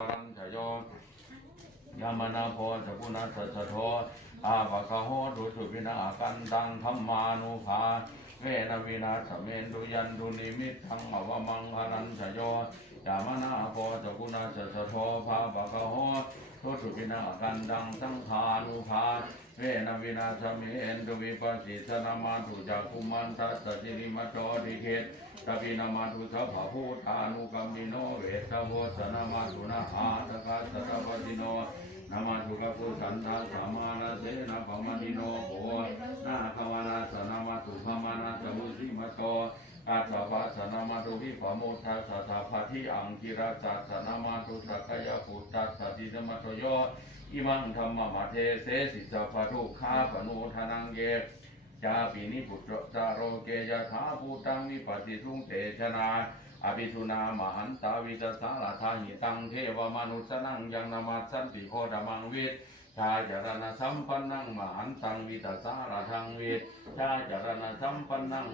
รัญชโยยามนาโพสกุณัสสะโทอาภะคะโหตุสุวินากันตังธัมมานุภาเวนะวินาศเมนตุยันตุนิมิตทังอวมังครัญชโยยามนาโพสกุณัสสะโทภาภะคะโหตุสุวินากันตังสังฆานุภาเวนะวินาศเมนตุวิปัสสิสนามาตุจักขุมันตัสสะจิริมัตโตทิเขตตปินามาตุสัพพะพุทธานุกัมมิโนเวทโวสนามาตุนะอาตกาสัตปติโนนามาตุกะปุสันตาสามานาเสนะปะมณิโนโภนาคาวนาสนามาตุภมานาสมุสิมโตอาสวะสนามาตุวิปโมทัสสะสัพพะทิอังกิราสัสนามาตุสักยปุตตัสสะติสมัตโตโยอิมังธัมมะมะเทเสสิสัพพะทุกขาปโนทานังเกจาปินิปุตตะจารโรเกยะถาภูตังวิปัสสิทุงเตชนาอภิสุนามหันตาวิจสารทาหิตังเทวมนุสนังยังนามัสสันติโคตมังวิทชาจารณสัมปันนังมหันตังวิตสารทังวิทชาจารณสัมปันนัง